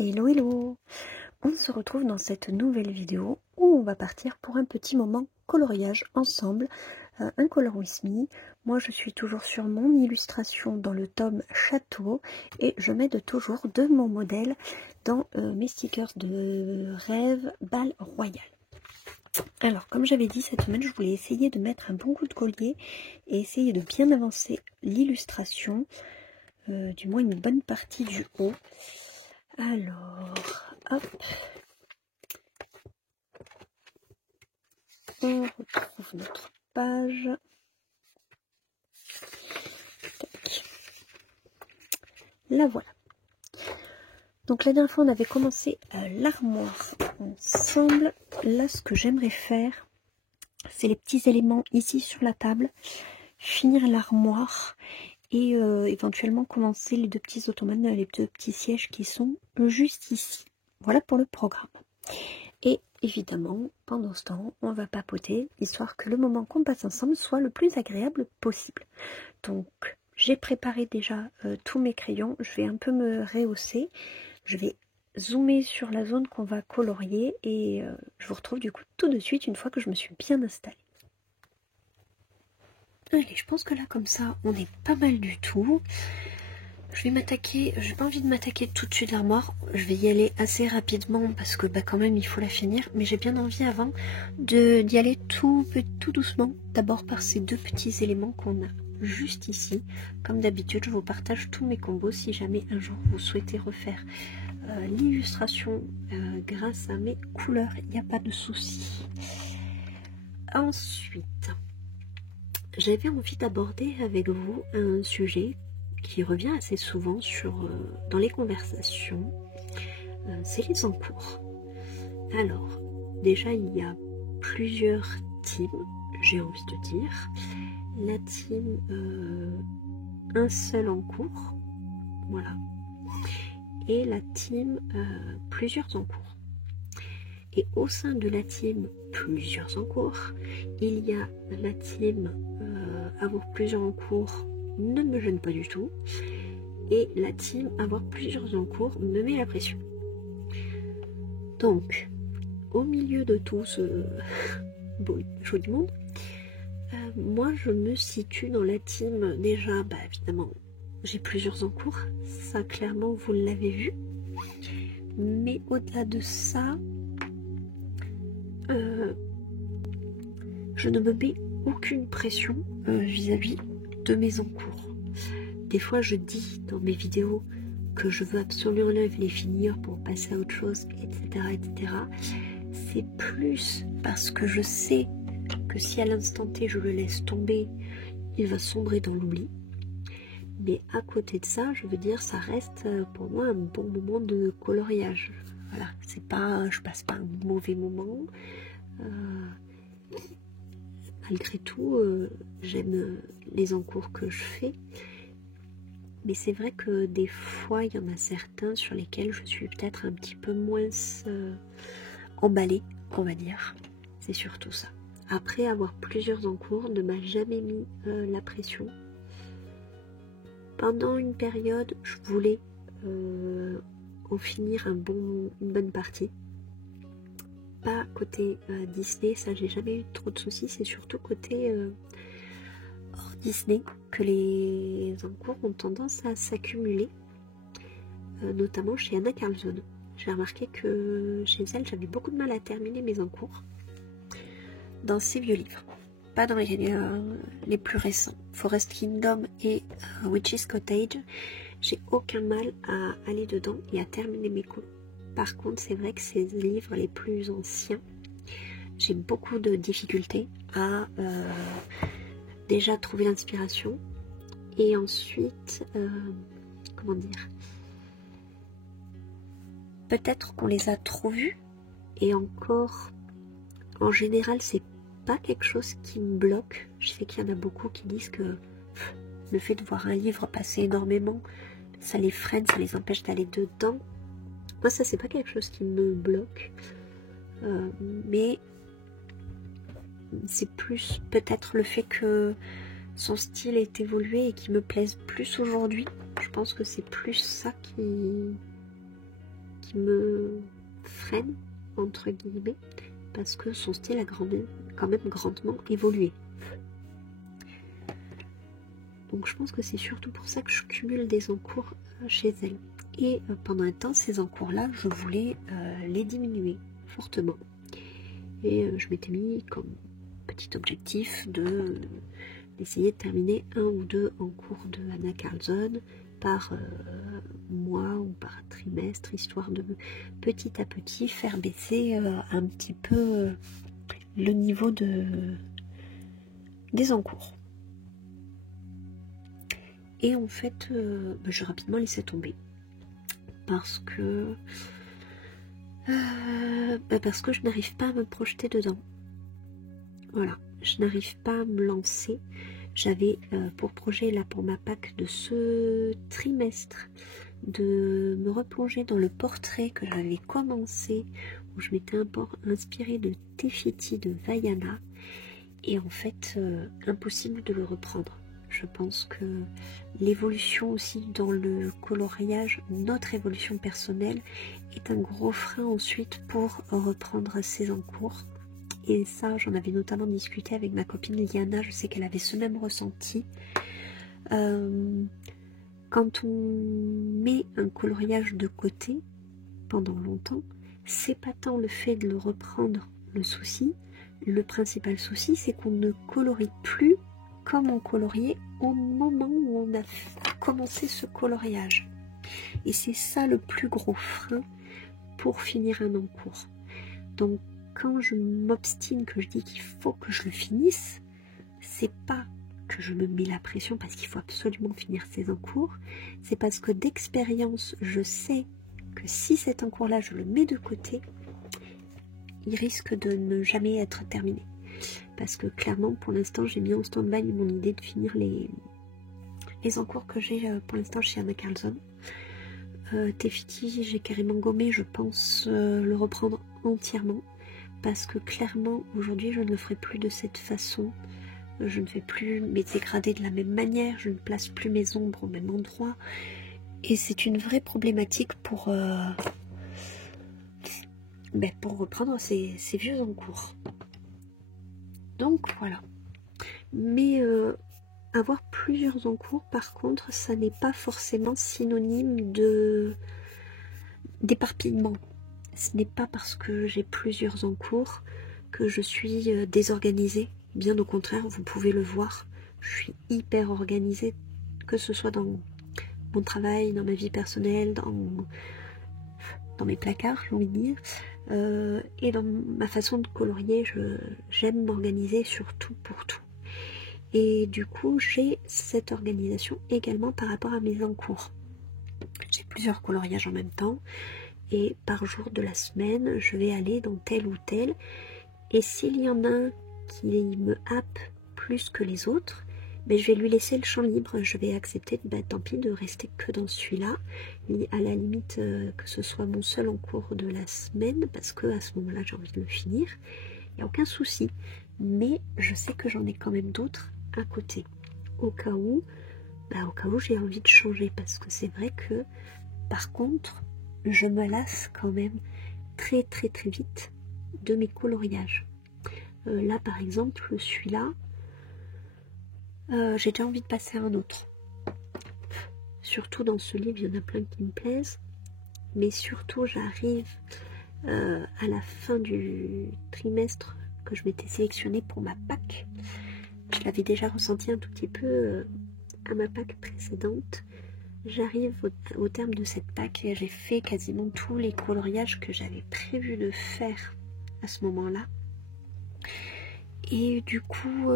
Hello hello! On se retrouve dans cette nouvelle vidéo où on va partir pour un petit moment coloriage ensemble, un Color With Me. Moi je suis toujours sur mon illustration dans le tome Château et je m'aide toujours de mon modèle dans mes stickers de rêve Bal Royal. Alors comme j'avais dit, cette semaine je voulais essayer de mettre un bon coup de collier et essayer de bien avancer l'illustration, du moins une bonne partie du haut. Alors, hop, on retrouve notre page. Tac. La voilà. Donc la dernière fois on avait commencé l'armoire ensemble. Là ce que j'aimerais faire, c'est les petits éléments ici sur la table, finir l'armoire et éventuellement commencer les deux petits ottomans, les deux petits sièges qui sont juste ici. Voilà pour le programme. Et évidemment, pendant ce temps, on va papoter, histoire que le moment qu'on passe ensemble soit le plus agréable possible. Donc, j'ai préparé déjà tous mes crayons. Je vais un peu me rehausser. Je vais zoomer sur la zone qu'on va colorier et je vous retrouve du coup tout de suite une fois que je me suis bien installée. Allez, je pense que là, comme ça, on est pas mal du tout. Je vais m'attaquer, j'ai pas envie de m'attaquer tout de suite l'armoire, je vais y aller assez rapidement parce que quand même il faut la finir, mais j'ai bien envie avant d'y aller tout doucement, d'abord par ces deux petits éléments qu'on a juste ici. Comme d'habitude, je vous partage tous mes combos si jamais un jour vous souhaitez refaire l'illustration grâce à mes couleurs, il n'y a pas de souci. Ensuite, j'avais envie d'aborder avec vous un sujet qui revient assez souvent dans les conversations, c'est les encours. Alors, déjà il y a plusieurs teams, j'ai envie de dire. La team un seul encours, voilà, et la team plusieurs encours. Et au sein de la team plusieurs encours, il y a la team avoir plusieurs encours ne me gêne pas du tout, et la team avoir plusieurs encours me met la pression. Donc, au milieu de tout ce beau joli monde, moi je me situe dans la team déjà, évidemment, j'ai plusieurs encours, ça clairement vous l'avez vu, mais au-delà de ça, je ne me mets aucune pression vis-à-vis de mes encours. Des fois je dis dans mes vidéos que je veux absolument les finir pour passer à autre chose, etc. etc. C'est plus parce que je sais que si à l'instant T je le laisse tomber, il va sombrer dans l'oubli. Mais à côté de ça, je veux dire, ça reste pour moi un bon moment de coloriage. Voilà, c'est pas, je passe pas un mauvais moment. Malgré tout, j'aime les encours que je fais. Mais c'est vrai que des fois, il y en a certains sur lesquels je suis peut-être un petit peu moins emballée, on va dire. C'est surtout ça. Après, avoir plusieurs encours ne m'a jamais mis la pression. Pendant une période, je voulais en finir une bonne partie. Pas côté Disney, ça j'ai jamais eu trop de soucis, c'est surtout côté hors Disney que les encours ont tendance à s'accumuler, notamment chez Anna Carlson. J'ai remarqué que chez elle j'avais beaucoup de mal à terminer mes encours dans ces vieux livres, pas dans les plus récents. Forest Kingdom et Witch's Cottage, j'ai aucun mal à aller dedans et à terminer mes cours. Par contre, c'est vrai que ces livres les plus anciens, j'ai beaucoup de difficultés à déjà trouver l'inspiration et ensuite, comment dire, peut-être qu'on les a trop vus et encore, en général, c'est pas quelque chose qui me bloque. Je sais qu'il y en a beaucoup qui disent que le fait de voir un livre passer énormément, ça les freine, ça les empêche d'aller dedans. Moi, ça, c'est pas quelque chose qui me bloque, mais c'est plus peut-être le fait que son style est évolué et qu'il me plaise plus aujourd'hui. Je pense que c'est plus ça qui qui me freine, entre guillemets, parce que son style a quand même grandement évolué. Donc je pense que c'est surtout pour ça que je cumule des encours chez elle. Et pendant un temps, ces encours-là, je voulais les diminuer fortement. Et je m'étais mis comme petit objectif d'essayer de terminer 1 ou 2 encours de Anna Carlzon par mois ou par trimestre, histoire de petit à petit faire baisser un petit peu le niveau des encours. Et en fait, j'ai rapidement laissé tomber parce que je n'arrive pas à me projeter dedans. Voilà, je n'arrive pas à me lancer. J'avais pour projet là pour ma PAC de ce trimestre de me replonger dans le portrait que j'avais commencé, où je m'étais inspirée de Tefiti de Vaiana, et en fait impossible de le reprendre. Je pense que l'évolution aussi dans le coloriage, notre évolution personnelle, est un gros frein ensuite pour reprendre ces encours. Et ça, j'en avais notamment discuté avec ma copine Liana, je sais qu'elle avait ce même ressenti. Quand on met un coloriage de côté pendant longtemps, c'est pas tant le fait de le reprendre le souci. Le principal souci, c'est qu'on ne colorie plus comme on coloriait au moment où on a commencé ce coloriage. Et c'est ça le plus gros frein pour finir un encours. Donc quand je m'obstine, que je dis qu'il faut que je le finisse, c'est pas que je me mets la pression parce qu'il faut absolument finir ces encours, c'est parce que d'expérience, je sais que si cet encours-là, je le mets de côté, il risque de ne jamais être terminé. Parce que clairement, pour l'instant, j'ai mis en stand-by mon idée de finir les encours que j'ai pour l'instant chez Anna Carlzon. Tefiti, j'ai carrément gommé, je pense le reprendre entièrement. Parce que clairement, aujourd'hui, je ne le ferai plus de cette façon. Je ne fais plus mes dégradés de la même manière, je ne place plus mes ombres au même endroit. Et c'est une vraie problématique pour reprendre ces vieux encours. Donc voilà. Mais avoir plusieurs encours, par contre, ça n'est pas forcément synonyme d'éparpillement. Ce n'est pas parce que j'ai plusieurs encours que je suis désorganisée. Bien au contraire, vous pouvez le voir, je suis hyper organisée, que ce soit dans mon travail, dans ma vie personnelle, dans mes placards, j'ai envie de dire, et dans ma façon de colorier, j'aime m'organiser surtout pour tout. Et du coup, j'ai cette organisation également par rapport à mes encours. J'ai plusieurs coloriages en même temps, et par jour de la semaine, je vais aller dans tel ou tel, et s'il y en a un qui me happe plus que les autres, mais je vais lui laisser le champ libre, je vais accepter, tant pis, de rester que dans celui-là, à la limite que ce soit mon seul encours de la semaine, parce que à ce moment-là j'ai envie de le finir, il n'y a aucun souci, mais je sais que j'en ai quand même d'autres à côté, au cas où j'ai envie de changer, parce que c'est vrai que, par contre, je me lasse quand même très très très vite de mes coloriages. Là par exemple, celui-là, j'ai déjà envie de passer à un autre. Surtout dans ce livre, il y en a plein qui me plaisent, mais surtout j'arrive à la fin du trimestre que je m'étais sélectionnée pour ma PAC. Je l'avais déjà ressenti un tout petit peu à ma PAC précédente. J'arrive au terme de cette PAC et j'ai fait quasiment tous les coloriages que j'avais prévu de faire à ce moment-là. Et du coup,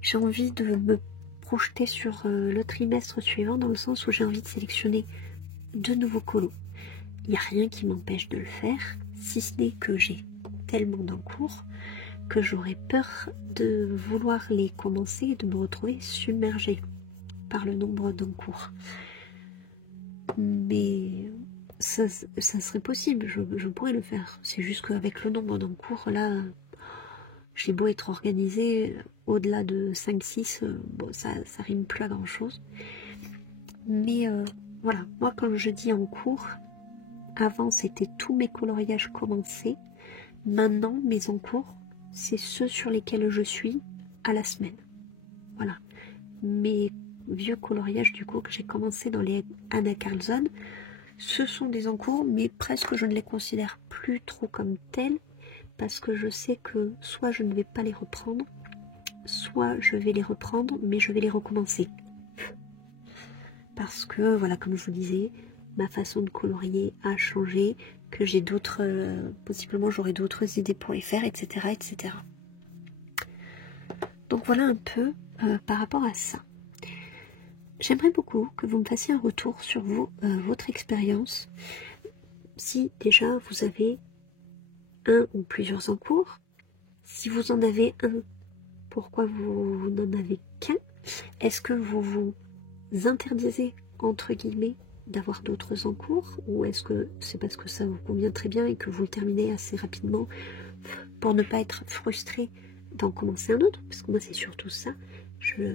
j'ai envie de me projeter sur le trimestre suivant, dans le sens où j'ai envie de sélectionner de nouveaux colos. Il n'y a rien qui m'empêche de le faire, si ce n'est que j'ai tellement d'encours que j'aurais peur de vouloir les commencer et de me retrouver submergée par le nombre d'encours. Mais ça serait possible, je pourrais le faire. C'est juste qu'avec le nombre d'encours, là, j'ai beau être organisée, au-delà de 5-6, ça rime plus à grand chose. Mais voilà, moi quand je dis en cours, avant c'était tous mes coloriages commencés. Maintenant mes encours, c'est ceux sur lesquels je suis à la semaine. Voilà. Mes vieux coloriages du coup que j'ai commencé dans les Anna Karlsson, ce sont des encours, mais presque je ne les considère plus trop comme tels, parce que je sais que soit je ne vais pas les reprendre, soit je vais les reprendre, mais je vais les recommencer. Parce que, voilà, comme je vous disais, ma façon de colorier a changé, que j'ai d'autres, possiblement j'aurai d'autres idées pour les faire, etc., etc. Donc voilà un peu par rapport à ça. J'aimerais beaucoup que vous me fassiez un retour sur votre expérience. Si déjà vous avez un ou plusieurs encours, si vous en avez un, pourquoi vous n'en avez qu'un? Est-ce que vous vous interdisez, entre guillemets, d'avoir d'autres encours, ou est-ce que c'est parce que ça vous convient très bien et que vous le terminez assez rapidement pour ne pas être frustré d'en commencer un autre? Parce que moi c'est surtout ça, j'ai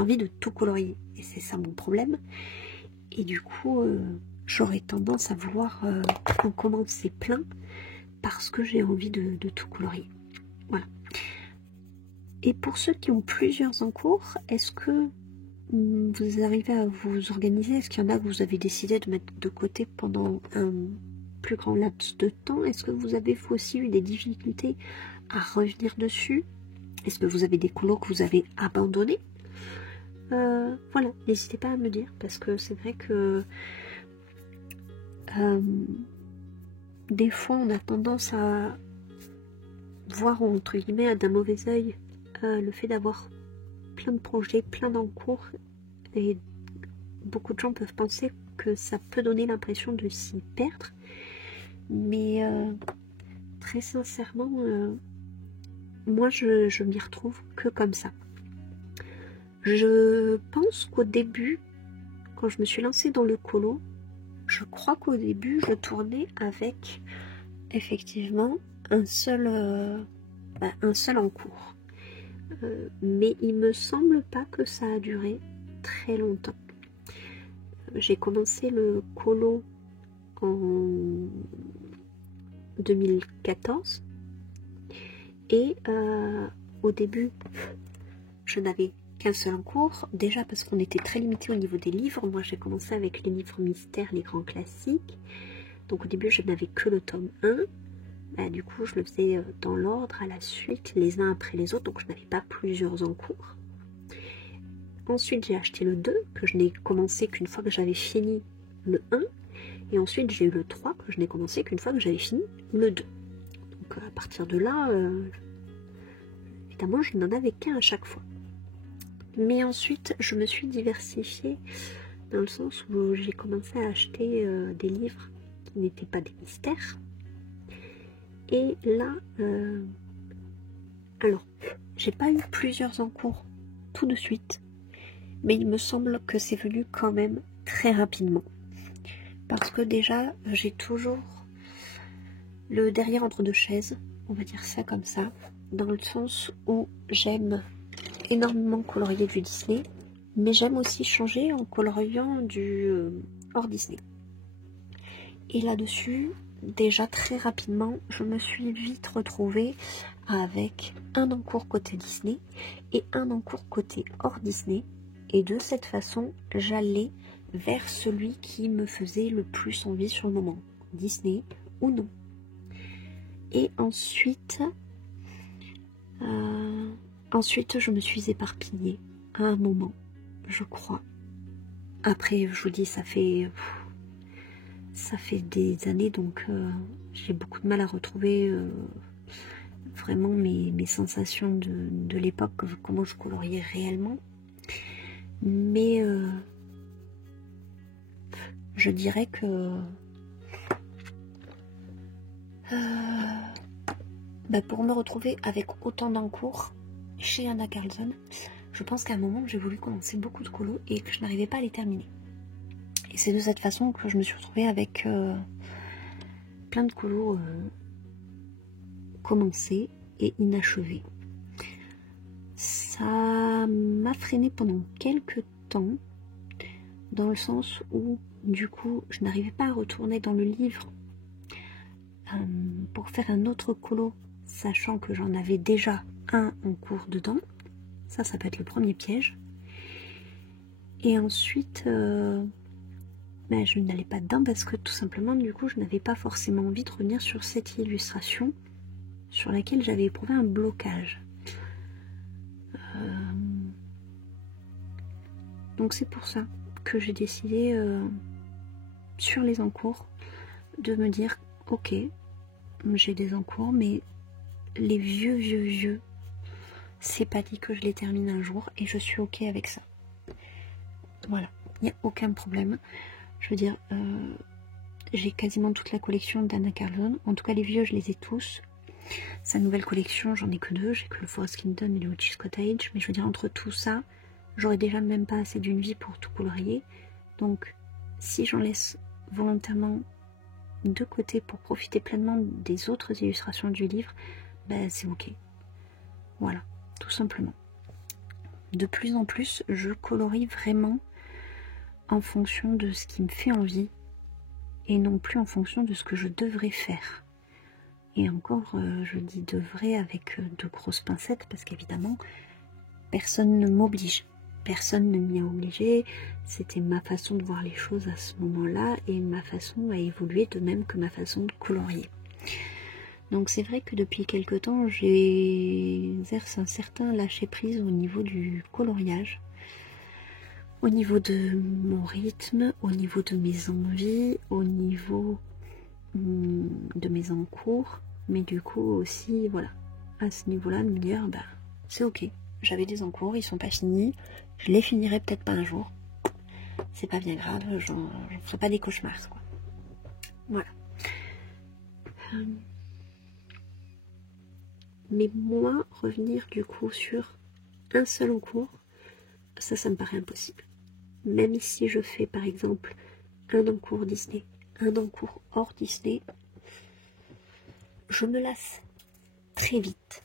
envie de tout colorier et c'est ça mon problème, et du coup j'aurais tendance à vouloir en commencer plein parce que j'ai envie de tout colorier. Voilà. Et pour ceux qui ont plusieurs encours, est-ce que vous arrivez à vous organiser? Est-ce qu'il y en a que vous avez décidé de mettre de côté pendant un plus grand laps de temps? Est-ce que vous avez vous aussi eu des difficultés à revenir dessus? Est-ce que vous avez des colos que vous avez abandonnés? Voilà, n'hésitez pas à me dire, parce que c'est vrai que des fois on a tendance à voir, entre guillemets, d'un mauvais œil le fait d'avoir plein de projets, plein d'encours, et beaucoup de gens peuvent penser que ça peut donner l'impression de s'y perdre, mais très sincèrement moi je m'y retrouve que comme ça. Je pense qu'au début, quand je me suis lancée dans le colo, je crois qu'au début je tournais avec effectivement un seul encours. Mais il me semble pas que ça a duré très longtemps. J'ai commencé le colo en 2014 et au début je n'avais qu'un seul encours, déjà parce qu'on était très limité au niveau des livres. Moi j'ai commencé avec les livres mystères, les grands classiques, donc au début je n'avais que le tome 1. Du coup je le faisais dans l'ordre, à la suite, les uns après les autres, donc je n'avais pas plusieurs encours. Ensuite j'ai acheté le 2, que je n'ai commencé qu'une fois que j'avais fini le 1, et ensuite j'ai eu le 3, que je n'ai commencé qu'une fois que j'avais fini le 2. Donc à partir de là, évidemment je n'en avais qu'un à chaque fois. Mais ensuite je me suis diversifiée, dans le sens où j'ai commencé à acheter des livres qui n'étaient pas des mystères. Et là, alors, j'ai pas eu plusieurs encours tout de suite, mais il me semble que c'est venu quand même très rapidement. Parce que déjà, j'ai toujours le derrière entre deux chaises, on va dire ça comme ça, dans le sens où j'aime énormément colorier du Disney, mais j'aime aussi changer en coloriant du hors Disney. Et là-dessus, déjà très rapidement, je me suis vite retrouvée avec un encours côté Disney et un encours côté hors Disney, et de cette façon j'allais vers celui qui me faisait le plus envie sur le moment, Disney ou non. Et ensuite je me suis éparpillée à un moment, je crois. Après je vous dis, ça fait des années, donc j'ai beaucoup de mal à retrouver vraiment mes sensations de l'époque, comment je coloriais réellement. Mais je dirais que pour me retrouver avec autant d'encours chez Anna Karlsson, je pense qu'à un moment j'ai voulu commencer beaucoup de colos et que je n'arrivais pas à les terminer. Et c'est de cette façon que je me suis retrouvée avec plein de colos commencés et inachevés. Ça m'a freinée pendant quelques temps, dans le sens où du coup, je n'arrivais pas à retourner dans le livre pour faire un autre colo, sachant que j'en avais déjà un en cours dedans. Ça peut être le premier piège. Et ensuite, je n'allais pas dedans parce que tout simplement, du coup, je n'avais pas forcément envie de revenir sur cette illustration sur laquelle j'avais éprouvé un blocage. Donc c'est pour ça que j'ai décidé sur les encours de me dire ok, j'ai des encours, mais les vieux, c'est pas dit que je les termine un jour et je suis ok avec ça. Voilà, il n'y a aucun problème. Je veux dire, j'ai quasiment toute la collection d'Anna Carlson. En tout cas, les vieux, je les ai tous. Sa nouvelle collection, j'en ai que 2. J'ai que le Forest Kingdom et le Witch's Cottage. Mais je veux dire, entre tout ça, j'aurais déjà même pas assez d'une vie pour tout colorier. Donc, si j'en laisse volontairement de côté pour profiter pleinement des autres illustrations du livre, c'est ok. Voilà, tout simplement. De plus en plus, je colorie vraiment en fonction de ce qui me fait envie et non plus en fonction de ce que je devrais faire. Et encore, je dis devrais avec de grosses pincettes parce qu'évidemment, personne ne m'oblige. Personne ne m'y a obligé. C'était ma façon de voir les choses à ce moment-là et ma façon a évolué de même que ma façon de colorier. Donc c'est vrai que depuis quelque temps, j'exerce un certain lâcher-prise au niveau du coloriage. Au niveau de mon rythme, au niveau de mes envies, au niveau de mes encours, mais du coup aussi, voilà, à ce niveau-là, de me dire, c'est ok, j'avais des encours, ils sont pas finis, je les finirai peut-être pas un jour, c'est pas bien grave, j'en ferai pas des cauchemars, quoi. Voilà. Mais moi, revenir du coup sur un seul encours, ça me paraît impossible. Même si je fais par exemple un encours Disney, un encours hors Disney, je me lasse très vite.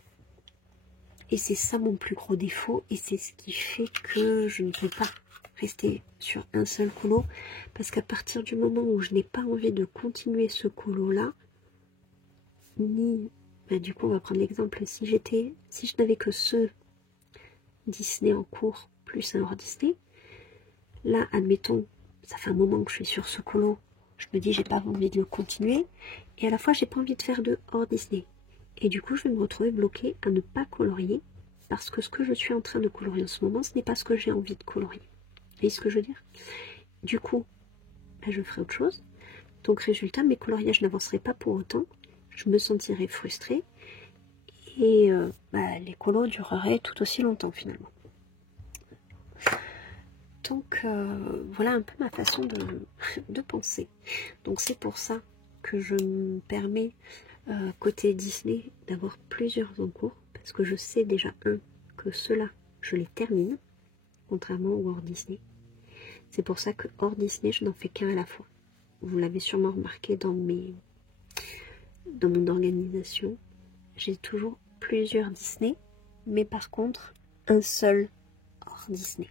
Et c'est ça mon plus gros défaut et c'est ce qui fait que je ne peux pas rester sur un seul colo parce qu'à partir du moment où je n'ai pas envie de continuer ce colo là, ni du coup on va prendre l'exemple, si je n'avais que ce Disney en cours plus un hors Disney, là admettons ça fait un moment que je suis sur ce colo, je me dis j'ai pas envie de le continuer et à la fois j'ai pas envie de faire de hors Disney et du coup je vais me retrouver bloquée à ne pas colorier parce que ce que je suis en train de colorier en ce moment ce n'est pas ce que j'ai envie de colorier. Vous voyez ce que je veux dire? Du coup je ferai autre chose, donc résultat mes coloriages n'avanceraient pas pour autant, je me sentirais frustrée et les colos dureraient tout aussi longtemps finalement. Donc voilà un peu ma façon de penser. Donc c'est pour ça que je me permets côté Disney d'avoir plusieurs encours parce que je sais déjà que ceux-là je les termine contrairement au hors Disney. C'est pour ça que hors Disney je n'en fais qu'un à la fois. Vous l'avez sûrement remarqué dans mon organisation, j'ai toujours plusieurs Disney mais par contre un seul hors Disney.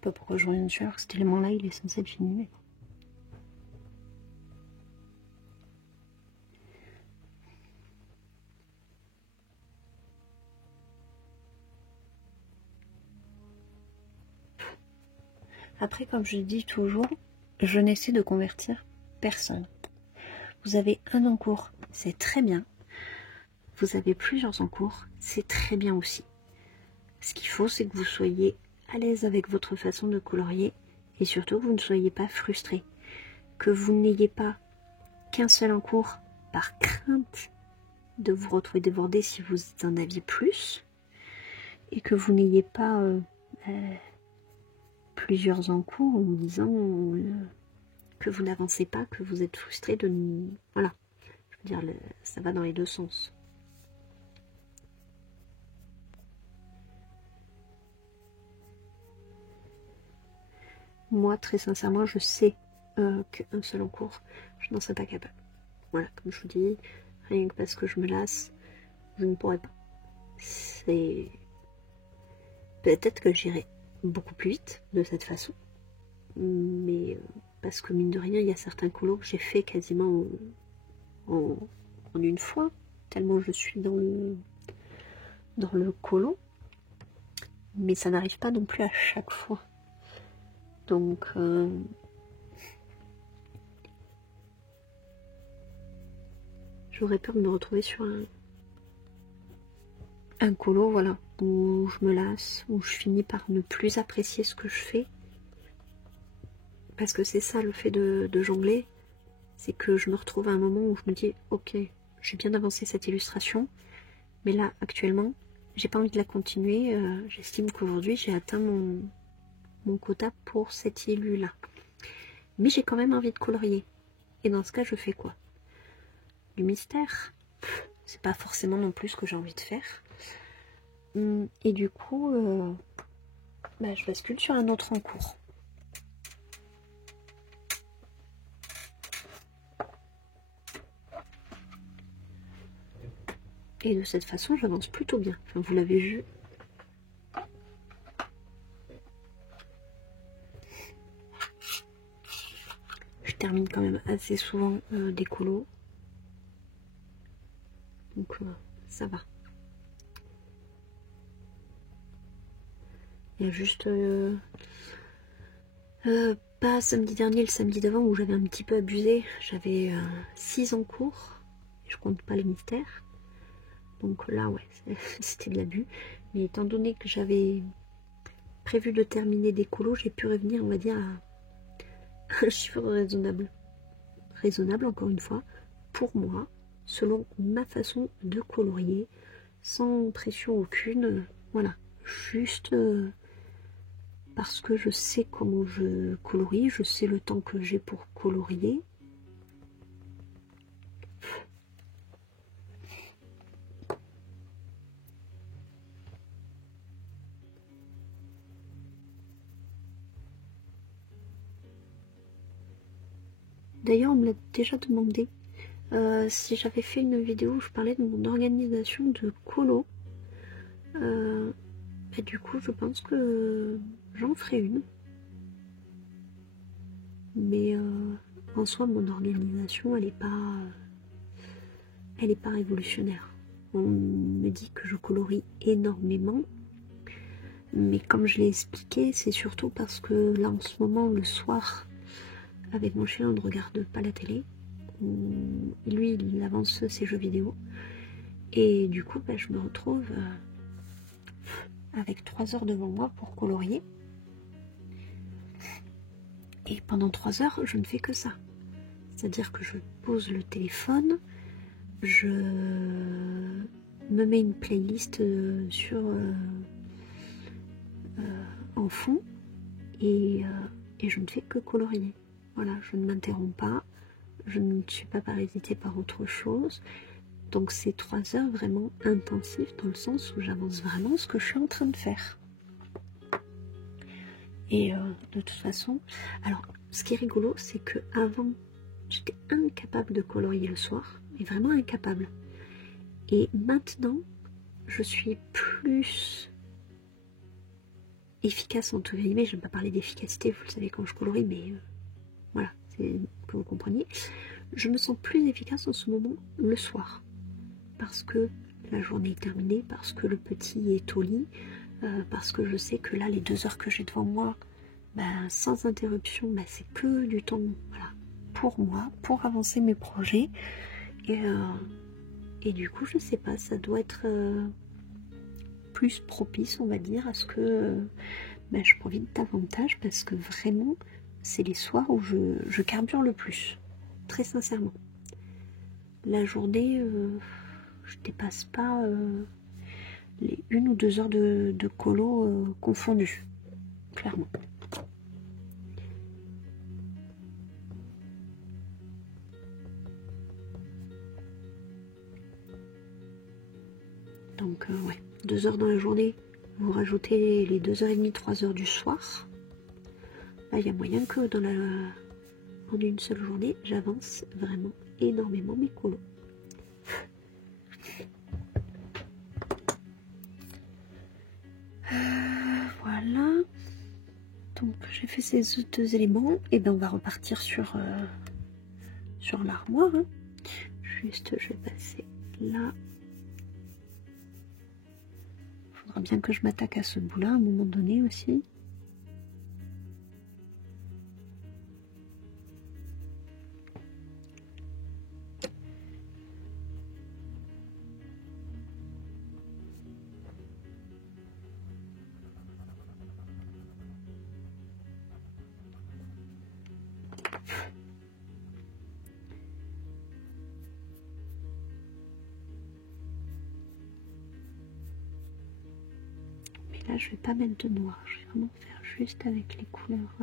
Pas pourquoi je reviens dessus alors que cet élément-là il est censé être fini. Mais... Après, comme je dis toujours, je n'essaie de convertir personne. Vous avez un encours, c'est très bien. Vous avez plusieurs encours, c'est très bien aussi. Ce qu'il faut, c'est que vous soyez à l'aise avec votre façon de colorier et surtout que vous ne soyez pas frustré. Que vous n'ayez pas qu'un seul encours par crainte de vous retrouver débordé si vous en aviez plus. et que vous n'ayez pas plusieurs en cours en vous disant que vous n'avancez pas, que vous êtes frustré de... Voilà, je veux dire, ça va dans les deux sens. Moi, très sincèrement, je sais qu'un seul en cours, je n'en serais pas capable. Voilà, comme je vous dis, rien que parce que je me lasse, je ne pourrais pas. C'est... Peut-être que j'irai beaucoup plus vite de cette façon, mais parce que mine de rien, il y a certains colos que j'ai fait quasiment en une fois, tellement je suis dans le colo, mais ça n'arrive pas non plus à chaque fois. Donc j'aurais peur de me retrouver sur un colo, voilà, où je me lasse, où je finis par ne plus apprécier ce que je fais. Parce que c'est ça le fait de jongler, c'est que je me retrouve à un moment où je me dis ok, j'ai bien avancé cette illustration, mais là actuellement j'ai pas envie de la continuer, j'estime qu'aujourd'hui j'ai atteint mon quota pour cette illu là. Mais j'ai quand même envie de colorier. Et dans ce cas je fais quoi? Du mystère? C'est pas forcément non plus ce que j'ai envie de faire. Et du coup, je bascule sur un autre en cours. Et de cette façon, j'avance plutôt bien. Enfin, vous l'avez vu. Je termine quand même assez souvent des colos. Donc, ça va. Il y a juste... pas samedi dernier, le samedi d'avant où j'avais un petit peu abusé. J'avais 6 en cours. Je compte pas les mystères. Donc là, ouais, c'était de l'abus. Mais étant donné que j'avais prévu de terminer des colos, j'ai pu revenir, on va dire, à un chiffre raisonnable. Raisonnable, encore une fois, pour moi, selon ma façon de colorier, sans pression aucune. Voilà, juste parce que je sais comment je colorie, je sais le temps que j'ai pour colorier. D'ailleurs, on me l'a déjà demandé si j'avais fait une vidéo où je parlais de mon organisation de colo. Du coup, je pense que j'en ferai une. Mais en soi, mon organisation, elle n'est pas révolutionnaire. On me dit que je colorie énormément. Mais comme je l'ai expliqué, c'est surtout parce que là, en ce moment, le soir, avec mon chien, on ne regarde pas la télé. Lui, il avance ses jeux vidéo. Et du coup, je me retrouve avec 3 heures devant moi pour colorier. Et pendant 3 heures, je ne fais que ça. C'est-à-dire que je pose le téléphone, je me mets une playlist en fond et je ne fais que colorier. Voilà, je ne m'interromps pas, je ne suis pas parasitée par autre chose. Donc c'est 3 heures vraiment intensives dans le sens où j'avance vraiment ce que je suis en train de faire. Et de toute façon, alors ce qui est rigolo, c'est que avant j'étais incapable de colorier le soir, mais vraiment incapable. Et maintenant, je suis plus efficace entre guillemets. Je ne vais pas parler d'efficacité, vous le savez quand je colorie, mais voilà, c'est que vous compreniez. Je me sens plus efficace en ce moment le soir, parce que la journée est terminée, parce que le petit est au lit, parce que je sais que là, les 2 heures que j'ai devant moi, sans interruption, c'est que du temps, voilà, pour moi, pour avancer mes projets. Et du coup, je sais pas, ça doit être plus propice, on va dire, à ce que je profite davantage, parce que vraiment, c'est les soirs où je carbure le plus, très sincèrement. La journée, je dépasse pas les 1 ou 2 heures de colo confondues, clairement. Donc ouais, 2 heures dans la journée, vous rajoutez les 2h30, 3 heures du soir. Là, il y a moyen que en une seule journée, j'avance vraiment énormément mes colos. Voilà. Donc j'ai fait ces 2 éléments et ben on va repartir sur l'armoire. Hein. Juste, je vais passer là. Il faudra bien que je m'attaque à ce bout-là à un moment donné aussi. Là, je vais pas mettre de noir, je vais vraiment faire juste avec les couleurs.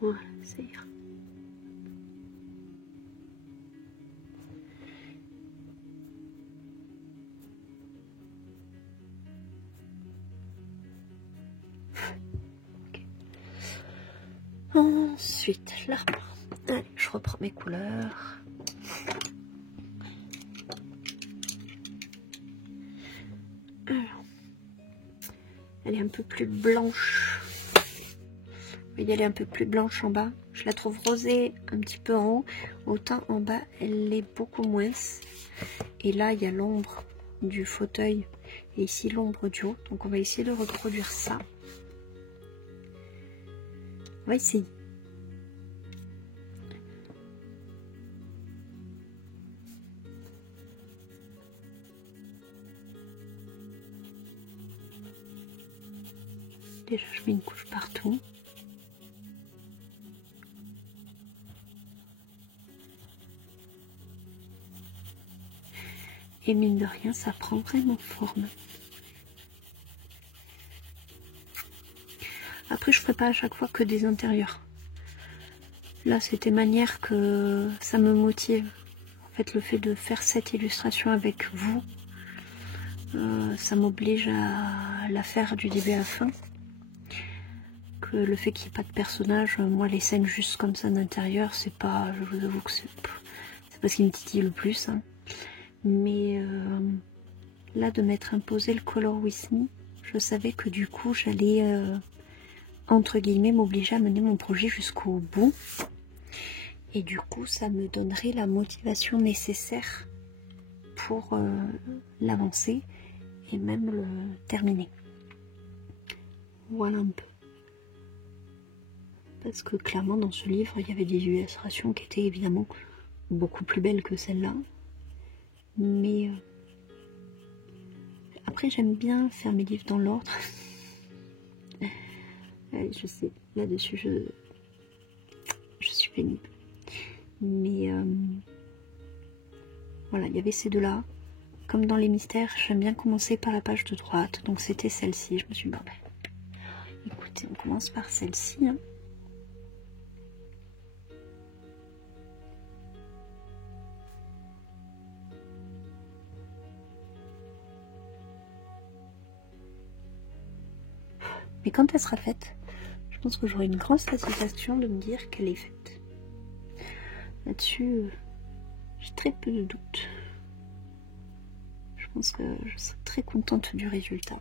Voilà, ça ira. Okay. Ensuite, l'armoire. Allez, je reprends mes couleurs. Alors, elle est un peu plus blanche. Elle est un peu plus blanche en bas. Je la trouve rosée un petit peu en haut. Autant en bas, elle l'est beaucoup moins. Et là, il y a l'ombre du fauteuil. Et ici, l'ombre du haut. Donc, on va essayer de reproduire ça. On va essayer. Déjà, je mets une couche partout. Et mine de rien, ça prend vraiment forme. Après, je ne ferai pas à chaque fois que des intérieurs. Là, c'était manière que ça me motive. En fait, le fait de faire cette illustration avec vous, ça m'oblige à la faire du début à la fin. Que le fait qu'il n'y ait pas de personnage, moi, les scènes juste comme ça d'intérieur, c'est pas, je vous avoue que c'est pas ce qui me titille le plus. Hein. Mais là, de m'être imposé le Color With Me, je savais que du coup, j'allais, entre guillemets, m'obliger à mener mon projet jusqu'au bout. Et du coup, ça me donnerait la motivation nécessaire pour l'avancer et même le terminer. Voilà un peu. Parce que clairement, dans ce livre, il y avait des illustrations qui étaient évidemment beaucoup plus belles que celle-là. Mais après, j'aime bien faire mes livres dans l'ordre. Je sais, là-dessus, je suis pénible. Mais voilà, il y avait ces deux-là. Comme dans les mystères, j'aime bien commencer par la page de droite. Donc c'était celle-ci. Je me suis dit, bon, écoutez, on commence par celle-ci. Hein. Mais quand elle sera faite, je pense que j'aurai une grande satisfaction de me dire qu'elle est faite. Là-dessus, j'ai très peu de doutes. Je pense que je serai très contente du résultat.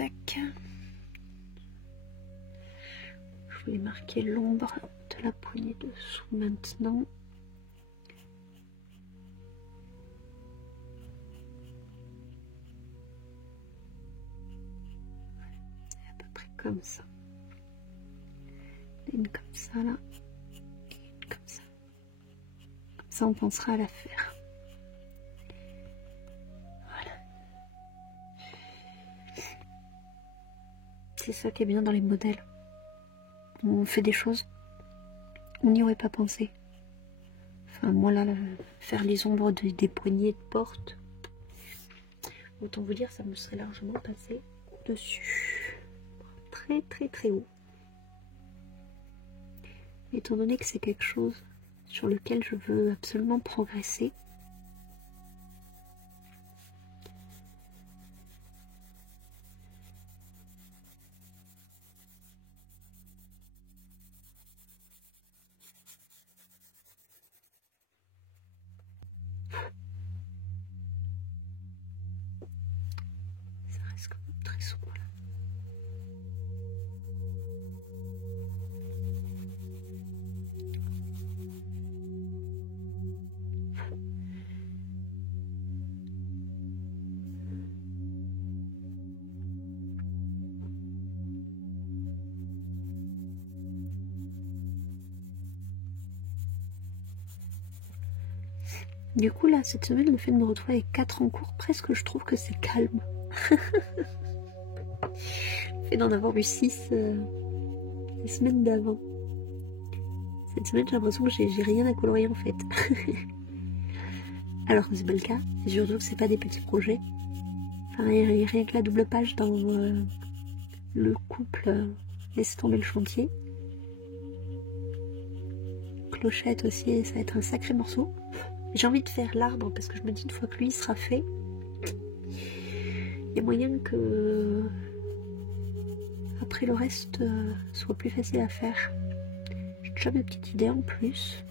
tac. Je vais marquer l'ombre de la poignée dessous maintenant. C'est à peu près comme ça. Une comme ça là. Et une comme ça. Comme ça on pensera à la faire. Voilà. C'est ça qui est bien dans les modèles. On fait des choses, on n'y aurait pas pensé. Enfin, moi là, faire les ombres des poignées de porte, autant vous dire, ça me serait largement passé dessus. Très très très haut. Étant donné que c'est quelque chose sur lequel je veux absolument progresser, ça reste quand même très souple. Du coup là, cette semaine, le fait de me retrouver avec 4 en cours, presque je trouve que c'est calme. Le fait d'en avoir eu 6 les semaines d'avant. Cette semaine, j'ai l'impression que j'ai rien à colorier en fait. Alors que c'est pas le cas, et surtout que c'est pas des petits projets. Enfin, rien que la double page dans le couple laisse tomber le chantier. Clochette aussi, ça va être un sacré morceau. J'ai envie de faire l'arbre parce que je me dis une fois que lui sera fait, il y a moyen que après le reste soit plus facile à faire. J'ai déjà mes petites idées en plus.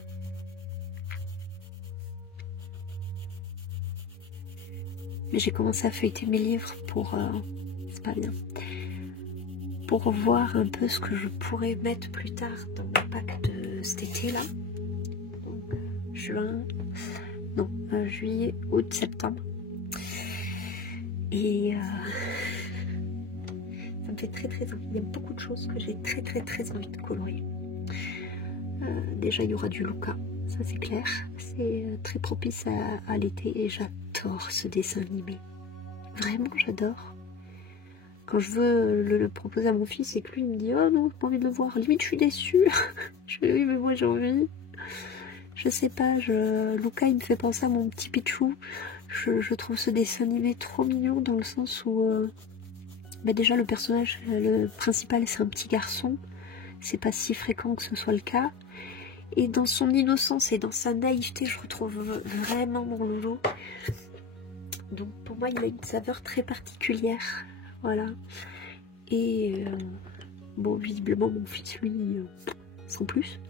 Mais j'ai commencé à feuilleter mes livres pour... c'est pas bien. Pour voir un peu ce que je pourrais mettre plus tard dans mon pack de cet été là. Donc, juillet, août, septembre. Et ça me fait très très envie. Il y a beaucoup de choses que j'ai très très très envie de colorier. Déjà il y aura du Luca, ça c'est clair. C'est très propice à l'été et j'adore ce dessin animé. Vraiment j'adore. Quand je veux le proposer à mon fils et que lui il me dit oh non, j'ai pas envie de le voir, limite je suis déçue. Je fais oui mais moi j'ai envie. Je sais pas, Luca il me fait penser à mon petit Pichou. Je trouve ce dessin animé trop mignon dans le sens où déjà le personnage le principal c'est un petit garçon. C'est pas si fréquent que ce soit le cas. Et dans son innocence et dans sa naïveté, je retrouve vraiment mon loulou. Donc pour moi, il a une saveur très particulière. Voilà. Et bon, visiblement, mon fils, lui, sans plus.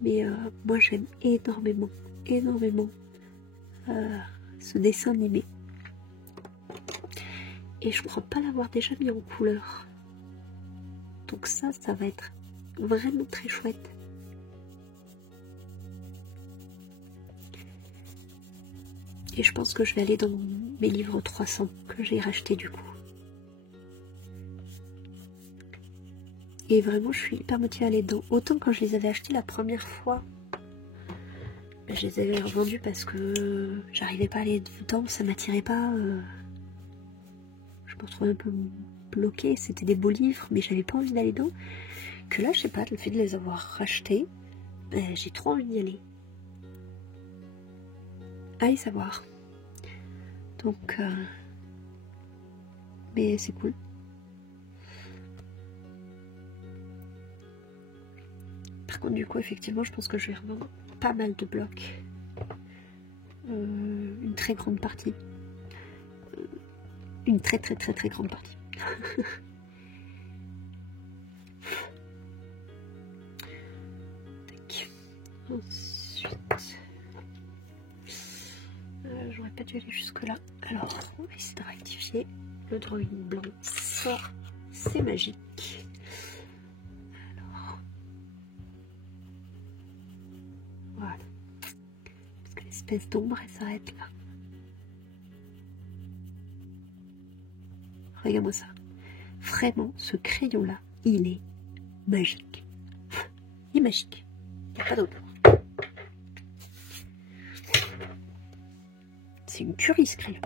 Mais moi, j'aime énormément, énormément ce dessin animé. Et je crois pas l'avoir déjà mis en couleur. Donc ça va être vraiment très chouette. Et je pense que je vais aller dans mes livres 300 que j'ai racheté du coup. Et vraiment, je suis hyper motivée à aller dedans. Autant quand je les avais achetés la première fois, je les avais revendus parce que j'arrivais pas à aller dedans, ça m'attirait pas. Je me retrouvais un peu bloquée, c'était des beaux livres, mais j'avais pas envie d'aller dedans. Que là, je sais pas, le fait de les avoir rachetés, j'ai trop envie d'y aller. Allez savoir. Donc, mais c'est cool. Par contre, du coup, effectivement, je pense que je vais revendre pas mal de blocs. Une très grande partie. Une très très très très grande partie. Ensuite, j'aurais pas dû aller jusque là. Alors, on va essayer de rectifier le drawing blanc. ça, c'est magique. Alors, voilà. Parce que l'espèce d'ombre, elle s'arrête là. Regarde-moi ça. Vraiment, ce crayon-là, il est magique. Il est magique. Il n'y a pas d'autre mot. C'est une tuerie, ce crayon.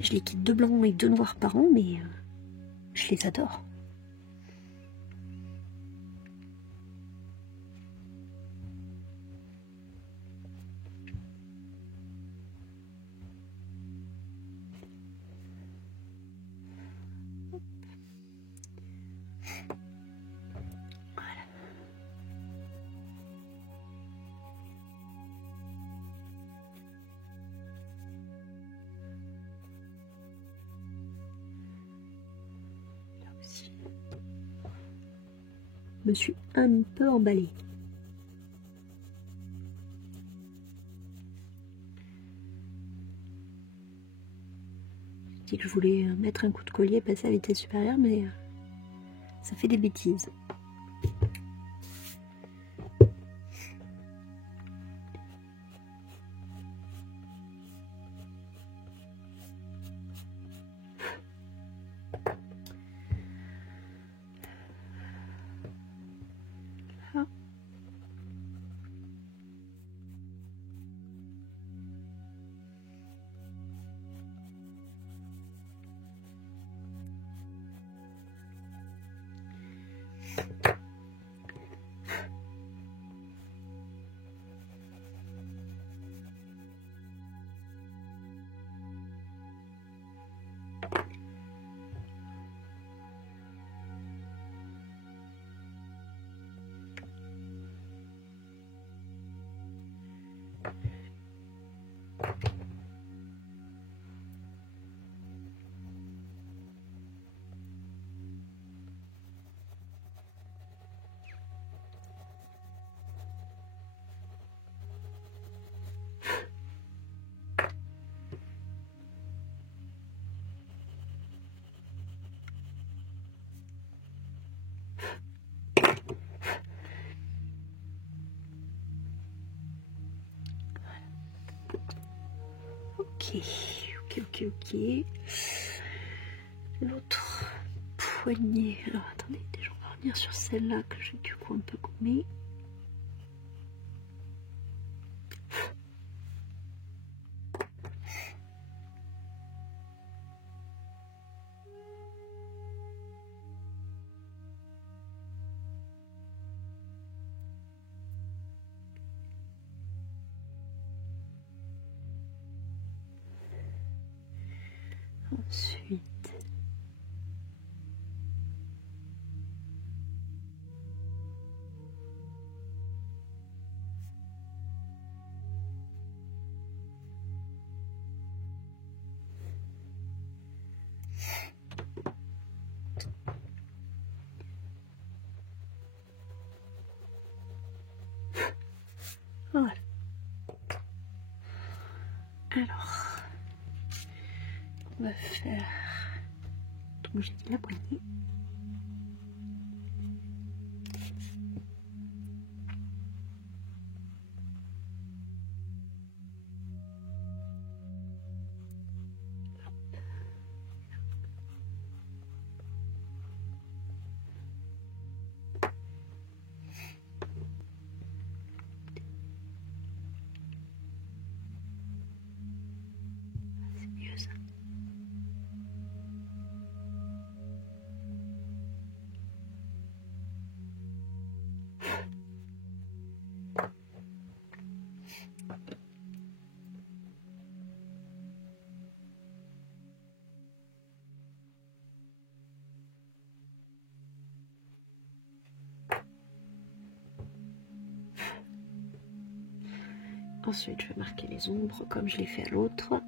Je liquide 2 blancs et 2 noirs par an, mais je les adore. Je me suis un peu emballée. Je dis que je voulais mettre un coup de collier, passer à la vitesse supérieure, mais ça fait des bêtises. Ok. L'autre poignée. Alors attendez, déjà on va revenir sur celle-là que j'ai du coup un peu gommée. Ensuite, voilà. Alors, on va faire, donc j'ai dit la poignée. C'est mieux ça. Ensuite, je vais marquer les ombres comme je l'ai fait à l'autre.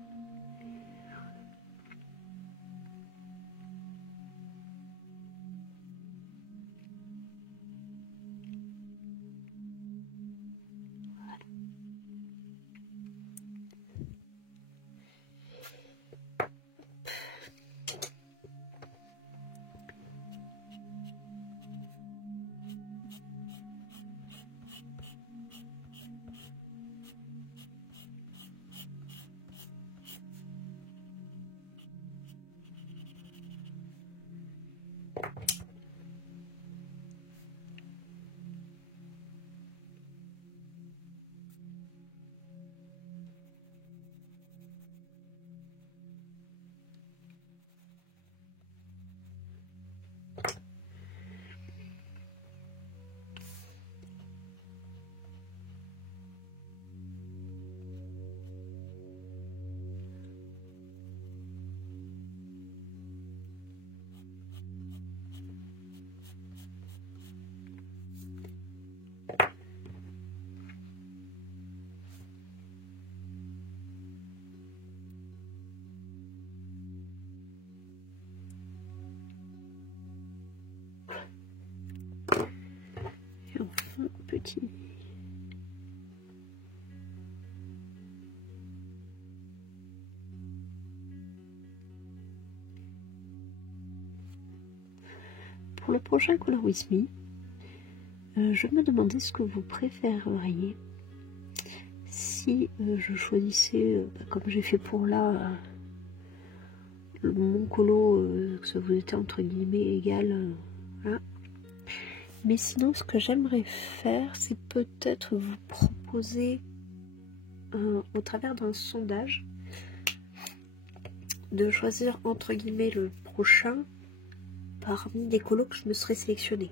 petit. Pour le prochain Color With Me, je me demandais ce que vous préféreriez si je choisissais, comme j'ai fait pour là, mon colo, que ça vous était entre guillemets égal. Voilà. Mais sinon, ce que j'aimerais faire, c'est peut-être vous proposer, au travers d'un sondage, de choisir entre guillemets le prochain parmi les colos que je me serais sélectionné.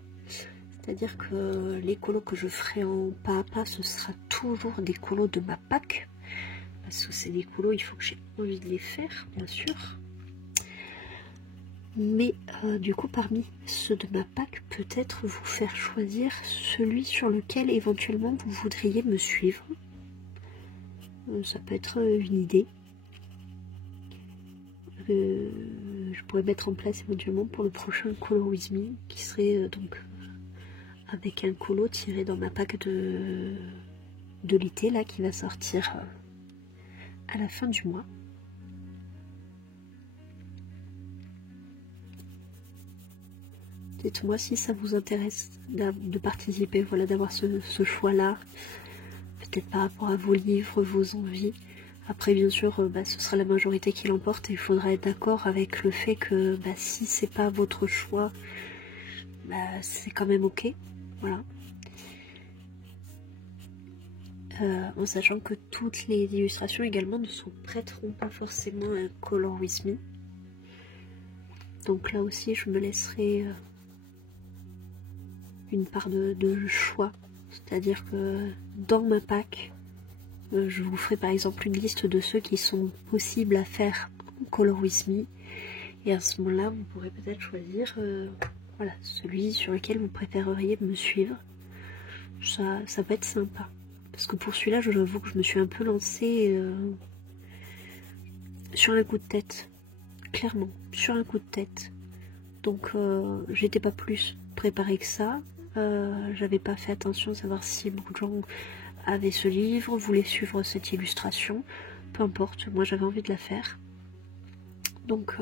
C'est-à-dire que les colos que je ferai en pas à pas, ce sera toujours des colos de ma PAC. Parce que c'est des colos, il faut que j'ai envie de les faire, bien sûr. Mais du coup, parmi ceux de ma PAC, peut-être vous faire choisir celui sur lequel éventuellement vous voudriez me suivre. Ça peut être une idée. Je pourrais mettre en place éventuellement pour le prochain Color With Me, qui serait donc avec un colo tiré dans ma PAC de l'été, là, qui va sortir à la fin du mois. Dites-moi si ça vous intéresse de participer, voilà, d'avoir ce choix-là, peut-être par rapport à vos livres, vos envies. Après, bien sûr, ce sera la majorité qui l'emporte et il faudra être d'accord avec le fait que si c'est pas votre choix, c'est quand même ok, voilà. En sachant que toutes les illustrations également ne sont prêteront pas forcément un Color With Me. Donc là aussi, je me laisserai une part de choix, c'est-à-dire que dans ma PAC, je vous ferai par exemple une liste de ceux qui sont possibles à faire en Color With Me, et à ce moment-là, vous pourrez peut-être choisir voilà, celui sur lequel vous préféreriez me suivre. Ça va être sympa, parce que pour celui-là, j'avoue que je me suis un peu lancée sur un coup de tête, clairement, sur un coup de tête. Donc j'étais pas plus préparée que ça. J'avais pas fait attention à savoir si beaucoup de gens avaient ce livre, voulaient suivre cette illustration. Peu importe, moi j'avais envie de la faire. Donc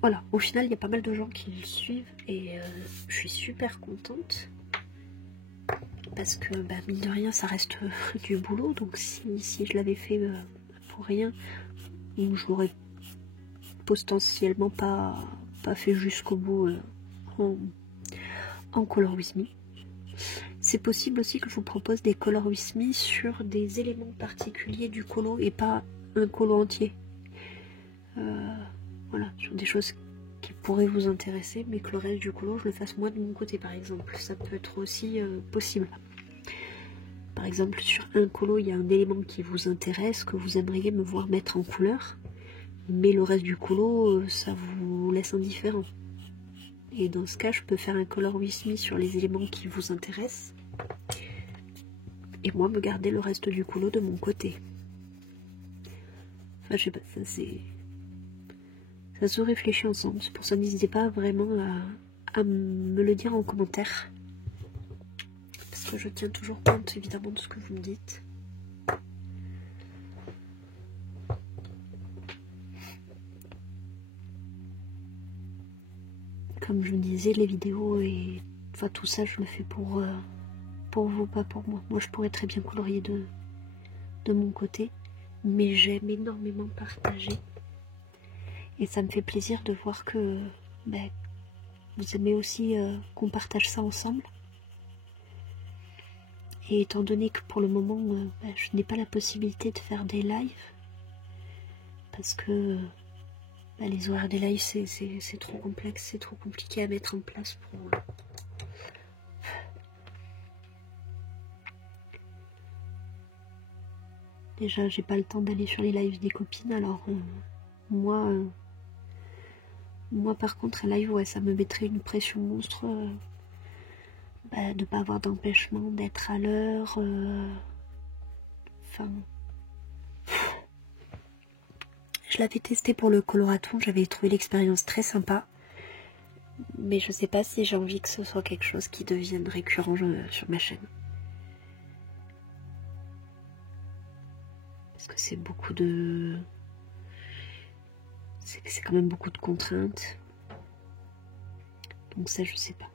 voilà, au final il y a pas mal de gens qui le suivent et je suis super contente. Parce que mine de rien ça reste du boulot, donc si je l'avais fait pour rien, ou je l'aurais potentiellement pas fait jusqu'au bout en Color With Me. C'est possible aussi que je vous propose des Color With Me sur des éléments particuliers du colo et pas un colo entier. Voilà, sur des choses qui pourraient vous intéresser, mais que le reste du colo je le fasse moi de mon côté par exemple. Ça peut être aussi possible. Par exemple, sur un colo, il y a un élément qui vous intéresse, que vous aimeriez me voir mettre en couleur, mais le reste du colo, ça vous laisse indifférent. Et dans ce cas, je peux faire un Color With Me sur les éléments qui vous intéressent, et moi me garder le reste du colo de mon côté. Enfin, je sais pas, ça se réfléchit ensemble. C'est pour ça, n'hésitez pas vraiment à me le dire en commentaire. Parce que je tiens toujours compte évidemment de ce que vous me dites. Comme je me disais, les vidéos et enfin, tout ça, je le fais pour vous, pas pour moi. Moi, je pourrais très bien colorier de mon côté, mais j'aime énormément partager. Et ça me fait plaisir de voir que vous aimez aussi qu'on partage ça ensemble. Et étant donné que pour le moment, je n'ai pas la possibilité de faire des lives, parce que les horaires des lives, c'est trop complexe, c'est trop compliqué à mettre en place pour... Déjà, j'ai pas le temps d'aller sur les lives des copines, alors moi par contre, un live, ouais, ça me mettrait une pression monstre de pas avoir d'empêchement, d'être à l'heure. Enfin... Je l'avais testé pour le coloraton, j'avais trouvé l'expérience très sympa. mais je sais pas si j'ai envie que ce soit quelque chose qui devienne récurrent sur ma chaîne. Parce que c'est beaucoup de... C'est quand même beaucoup de contraintes. Donc ça, je sais pas.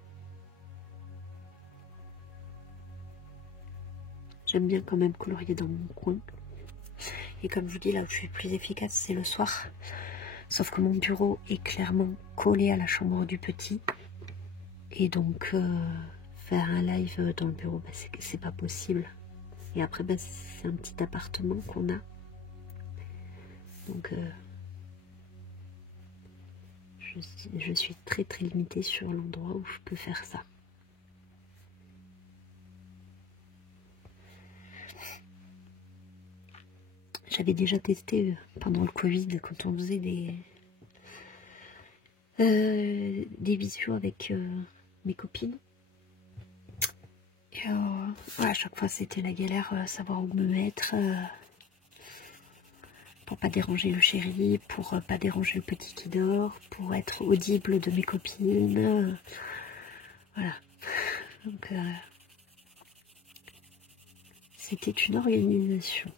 J'aime bien quand même colorier dans mon coin. Et comme je vous dis, là où je suis le plus efficace, c'est le soir. Sauf que mon bureau est clairement collé à la chambre du petit. Et donc, faire un live dans le bureau, bah, c'est pas possible. Et après, bah, c'est un petit appartement qu'on a. Donc, je suis très très limitée sur l'endroit où je peux faire ça. J'avais déjà testé pendant le Covid, quand on faisait des visios avec mes copines. Et à chaque fois c'était la galère, savoir où me mettre pour pas déranger le chéri, pour pas déranger le petit qui dort, pour être audible de mes copines. Voilà. Donc c'était une organisation.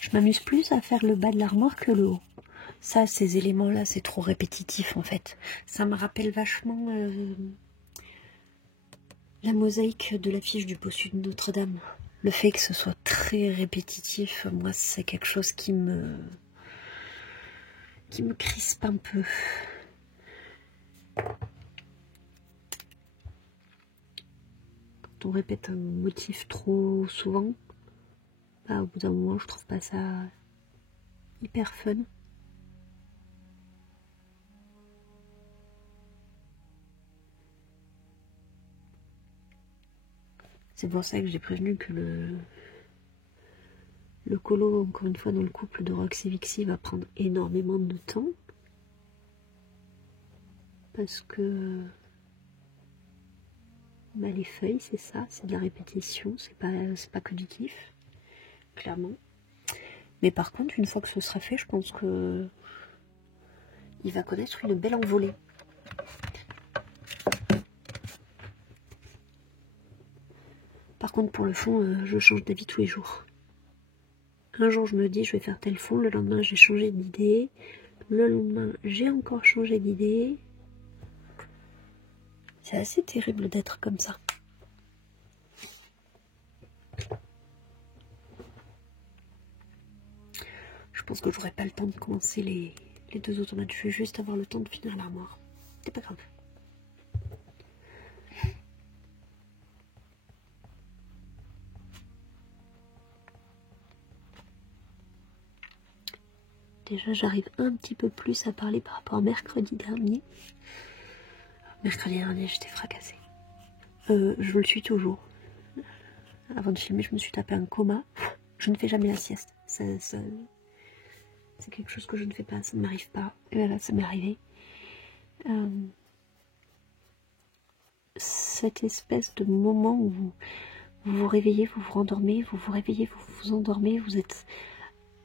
Je m'amuse plus à faire le bas de l'armoire que le haut. Ça, ces éléments-là, c'est trop répétitif en fait. Ça me rappelle vachement la mosaïque de l'affiche du bossu de Notre-Dame. Le fait que ce soit très répétitif, moi, c'est quelque chose qui me crispe un peu. Quand on répète un motif trop souvent, bah, au bout d'un moment, je trouve pas ça hyper fun. C'est pour ça que j'ai prévenu que le colo, encore une fois, dans le couple de Rox et Vixie, va prendre énormément de temps. Parce que bah, les feuilles, c'est ça, c'est de la répétition, c'est pas que du kiff, clairement. Mais par contre, une fois que ce sera fait, je pense que il va connaître une belle envolée. Par contre, pour le fond, je change d'avis tous les jours. Un jour, je me dis, je vais faire tel fond. Le lendemain, j'ai changé d'idée. Le lendemain, j'ai encore changé d'idée. C'est assez terrible d'être comme ça. Je pense que j'aurai pas le temps de commencer les deux automates. Je vais juste avoir le temps de finir l'armoire. C'est pas grave. Déjà, j'arrive un petit peu plus à parler par rapport à mercredi dernier. Mercredi dernier, j'étais fracassée. Je le suis toujours. Avant de filmer, je me suis tapé un coma. Je ne fais jamais la sieste. C'est quelque chose que je ne fais pas, ça ne m'arrive pas. Et voilà, ça m'est arrivé. Cette espèce de moment où vous vous réveillez, vous vous rendormez, vous vous réveillez, vous vous endormez, vous êtes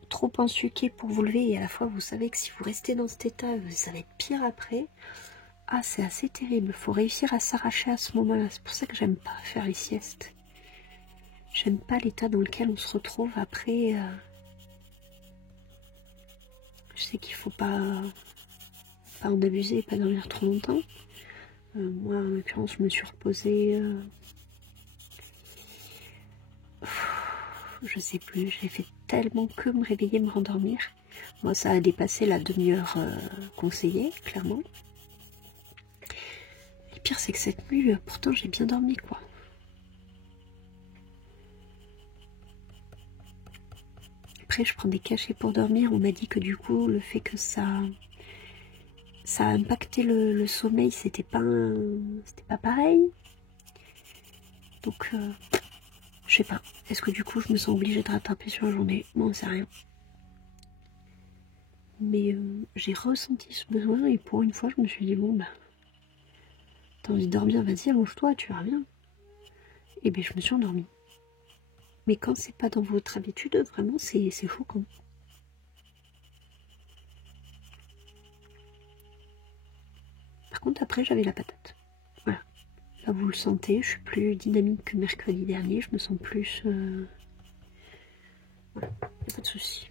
trop ensuqué pour vous lever et à la fois vous savez que si vous restez dans cet état, ça va être pire après. Ah, c'est assez terrible, faut réussir à s'arracher à ce moment-là. C'est pour ça que j'aime pas faire les siestes. J'aime pas l'état dans lequel on se retrouve après. Je sais qu'il faut pas en abuser, pas dormir trop longtemps. Moi, en l'occurrence, je me suis reposée. Je sais plus, j'ai fait tellement que me réveiller, me rendormir. Moi, ça a dépassé la demi-heure conseillée, clairement. Le pire, c'est que cette nuit, pourtant, j'ai bien dormi, quoi. Après, je prends des cachets pour dormir. On m'a dit que du coup, le fait que ça a impacté le sommeil, c'était pas pareil. Donc, je sais pas. Est-ce que du coup, je me sens obligée de rattraper sur la journée? Bon, c'est rien. Mais j'ai ressenti ce besoin et pour une fois, je me suis dit, bon, bah, t'as envie de dormir, vas-y, allonge-toi, tu vas bien. Et bien je me suis endormie. Mais quand c'est pas dans votre habitude, vraiment c'est choquant. Par contre après j'avais la patate. Voilà. Là vous le sentez, je suis plus dynamique que mercredi dernier, je me sens plus... Voilà, y a pas de souci.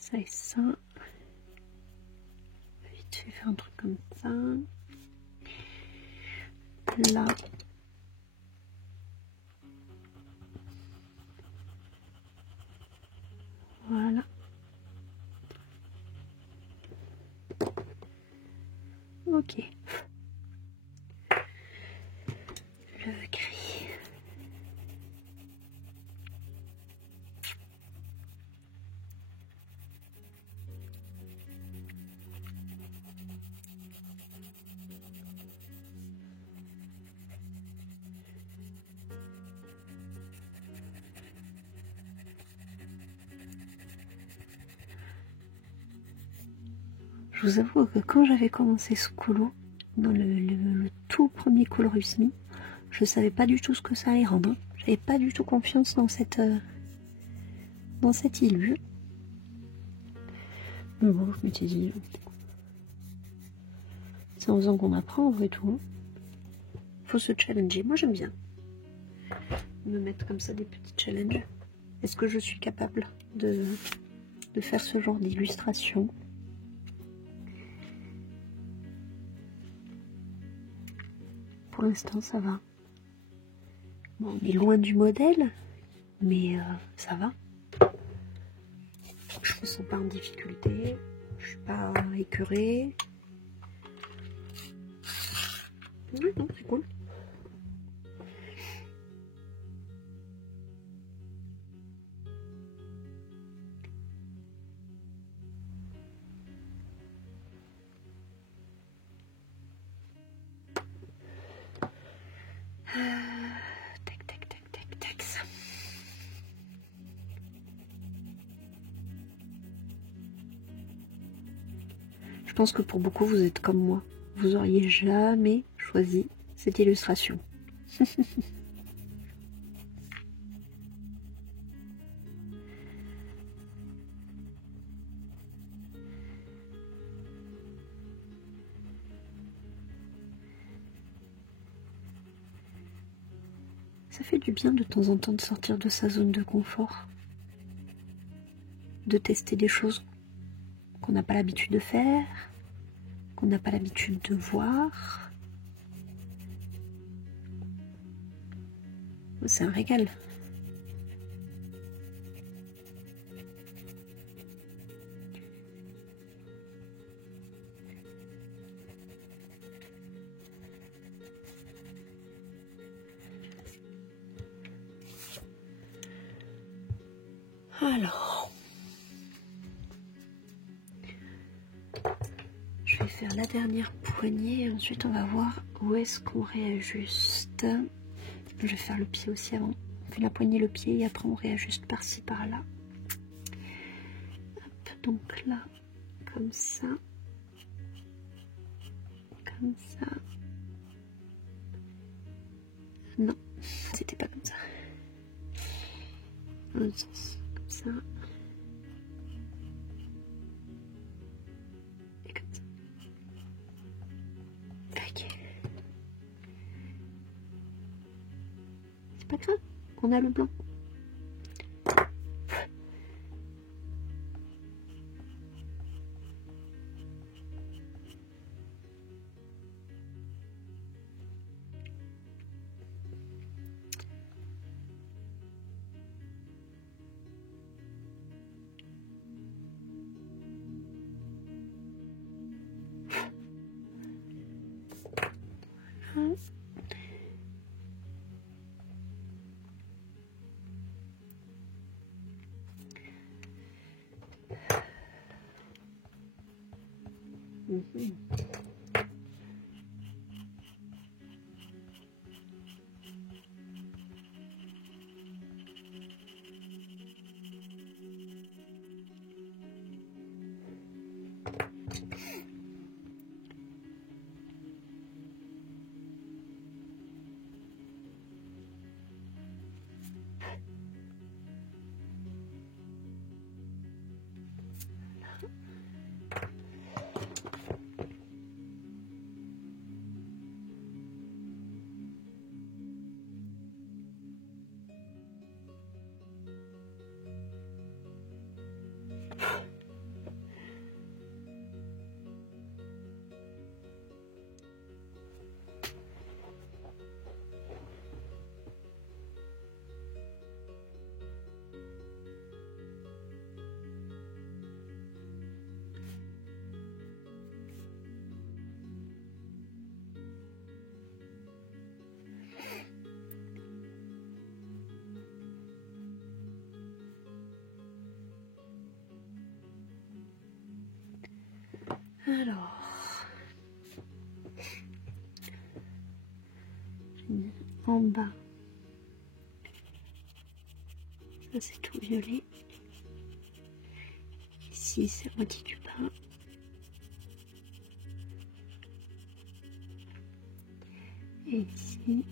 Ça et ça. Vite fait faire un truc comme ça. Là. Voilà. Ok. Le gris. Je vous avoue que quand j'avais commencé ce colo, dans le tout premier Coloris Me, je savais pas du tout ce que ça allait rendre. J'avais pas du tout confiance dans cette illusion. Mais bon, je m'étais dit, c'est en faisant qu'on apprend en vrai tout. Faut se challenger. Moi j'aime bien me mettre comme ça des petits challenges. Est-ce que je suis capable de faire ce genre d'illustration? Pour l'instant ça va. Bon, on est loin du modèle, mais ça va. Je me sens pas en difficulté, je suis pas écœurée. Oui, non, c'est cool. Tac, tac, tac, tac, tac. Je pense que pour beaucoup, vous êtes comme moi. Vous auriez jamais choisi cette illustration. Ça fait du bien de temps en temps de sortir de sa zone de confort, de tester des choses qu'on n'a pas l'habitude de faire, qu'on n'a pas l'habitude de voir. C'est un régal. Alors, je vais faire la dernière poignée et ensuite on va voir où est-ce qu'on réajuste. Je vais faire le pied aussi avant. On fait la poignée, le pied et après on réajuste par-ci, par-là. Donc là, comme ça. Comme ça. Non, c'était pas comme ça. Dans l'autre sens, comme ça. Et comme ça. Ok. C'est pas grave, on a le blanc. Alors, en bas, ça c'est tout violet. Ici, c'est la moitié du bas. Et ici.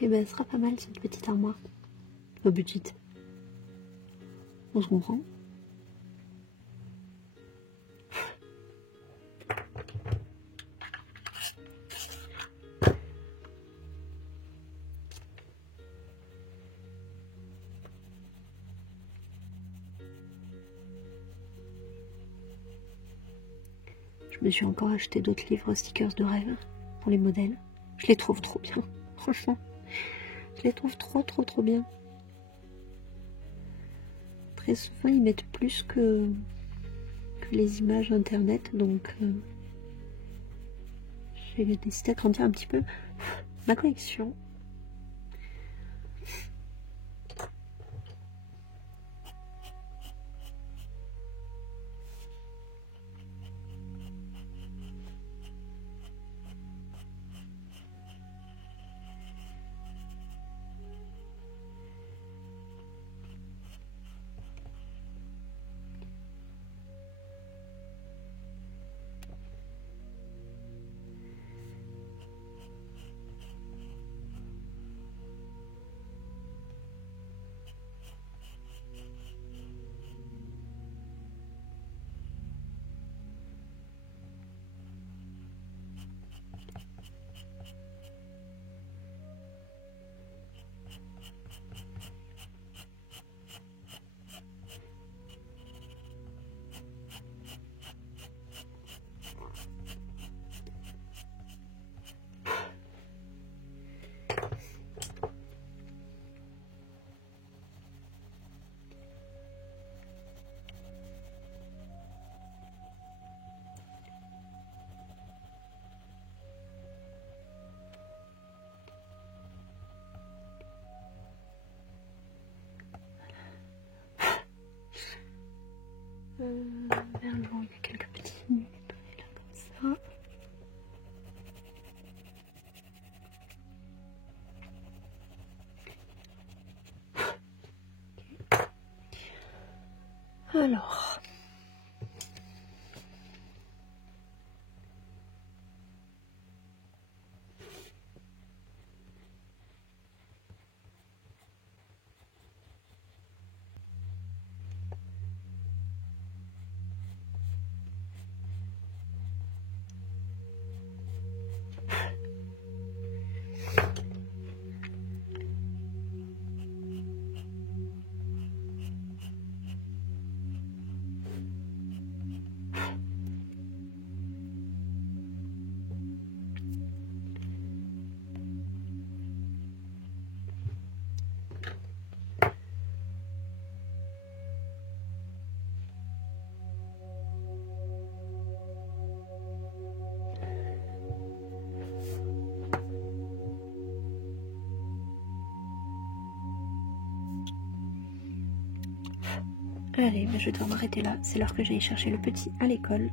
Et ben, elle sera pas mal cette petite armoire. Petite. On se comprend. Je me suis encore acheté d'autres livres stickers de rêve pour les modèles. Je les trouve trop bien, franchement. Je les trouve trop bien. Très souvent, ils mettent plus que les images internet, donc j'ai décidé d'agrandir un petit peu ma collection. Vers le vent, il y a quelques petits nœuds là comme ça. Alors, Allez, je vais devoir m'arrêter là. C'est l'heure que j'aille chercher le petit à l'école.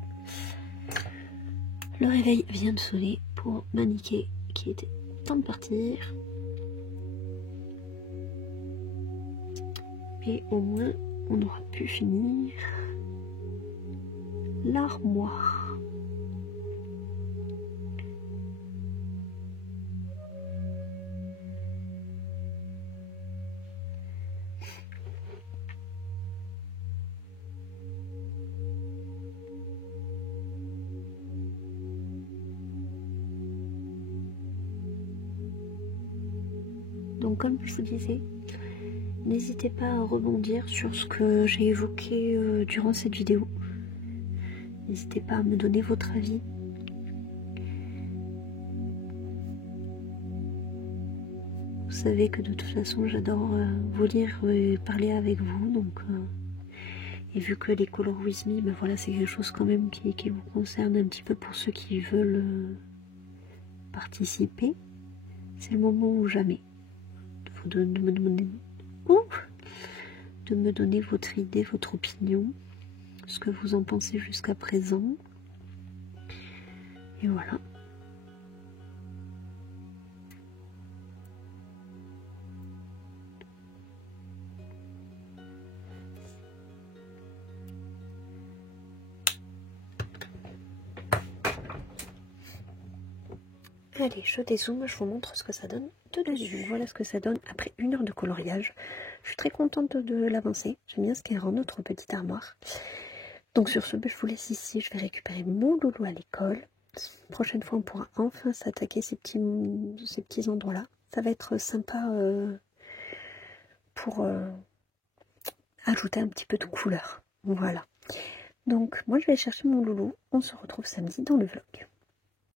Le réveil vient de sonner pour m'indiquer qu'il était temps de partir. Et au moins, on aura pu finir l'armoire. Donc comme je vous disais, n'hésitez pas à rebondir sur ce que j'ai évoqué durant cette vidéo. N'hésitez pas à me donner votre avis. Vous savez que de toute façon j'adore vous lire et parler avec vous. Donc, et vu que les Color With Me, ben voilà, c'est quelque chose quand même qui vous concerne un petit peu pour ceux qui veulent participer. C'est le moment ou jamais de me donner votre idée, votre opinion, ce que vous en pensez jusqu'à présent. Et voilà. Allez, je dézoome, je vous montre ce que ça donne de dessus. Voilà ce que ça donne après 1 heure de coloriage. Je suis très contente de l'avancée. J'aime bien ce qu'elle rend notre petite armoire. Donc sur ce, je vous laisse ici. Je vais récupérer mon loulou à l'école. Prochaine fois, on pourra enfin s'attaquer ces petits endroits-là. Ça va être sympa pour ajouter un petit peu de couleur. Voilà. Donc moi, je vais chercher mon loulou. On se retrouve samedi dans le vlog.